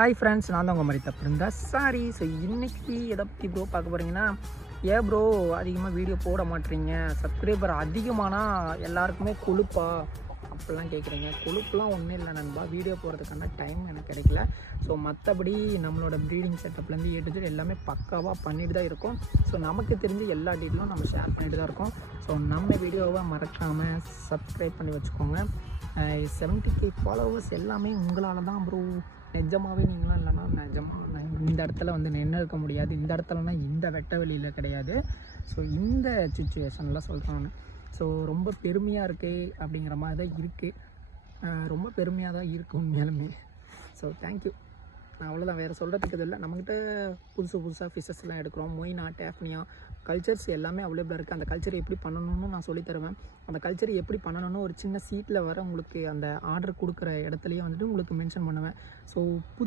Hi friends, நான் தான் உங்கள் மாதிரி தப்பு இருந்தால் சாரி. ஸோ இன்றைக்கி எதை பற்றி ப்ரோ பார்க்க போகிறீங்கன்னா, ஏன் ப்ரோ அதிகமாக வீடியோ போட மாட்டேறீங்க, சப்ஸ்கிரைபர் அதிகமானால் எல்லாருக்குமே கொழுப்பா அப்படிலாம் கேட்குறீங்க. கொழுப்புலாம் ஒன்றும் இல்லை நண்பா, வீடியோ போகிறதுக்கான டைம் எனக்கு கிடைக்கல. ஸோ மற்றபடி நம்மளோட ப்ரீடிங் செட்டப்லேருந்து ஏட்டுச்சு எல்லாமே பக்காவாக பண்ணிட்டு தான் இருக்கோம். ஸோ நமக்கு தெரிஞ்ச எல்லா டீட்டெயிலும் நம்ம ஷேர் பண்ணிட்டு தான் இருக்கோம். ஸோ நம்ம வீடியோவை மறக்காமல் சப்ஸ்கிரைப் பண்ணி வச்சுக்கோங்க. 70K ஃபாலோவர்ஸ் எல்லாமே உங்களால் தான் ப்ரோ. நிஜமாகவே நீங்களாம் இல்லைன்னா இந்த இடத்துல வந்து நின்று இருக்க முடியாது. இந்த இடத்துலனா இந்த வெட்ட வெளியில் கிடையாது. ஸோ இந்த சுச்சுவேஷனில் சொல்கிறேன் நான். ஸோ ரொம்ப பெருமையாக இருக்குது அப்படிங்கிற மாதிரி தான் இருக்குது. ரொம்ப பெருமையாக தான் இருக்குது உண்மையாலுமே. So thank you. நான் அவ்வளோதான், வேறு சொல்கிறதுக்கு இது இல்லை. நம்மக்கிட்ட புதுசாக ஃபிஷஸ்லாம் எடுக்கிறோம். மொய்னா, டேஃப்னியா கல்ச்சர்ஸ் எல்லாமே அவைலபிளாக இருக்குது. அந்த கல்ச்சர் எப்படி பண்ணணும்னு நான் சொல்லித்தருவேன். அந்த கல்ச்சர் எப்படி பண்ணணும்னு ஒரு சின்ன சீட்டில் வர உங்களுக்கு அந்த ஆர்டர் கொடுக்குற இடத்துலையே வந்துட்டு உங்களுக்கு மென்ஷன் பண்ணுவேன். ஸோ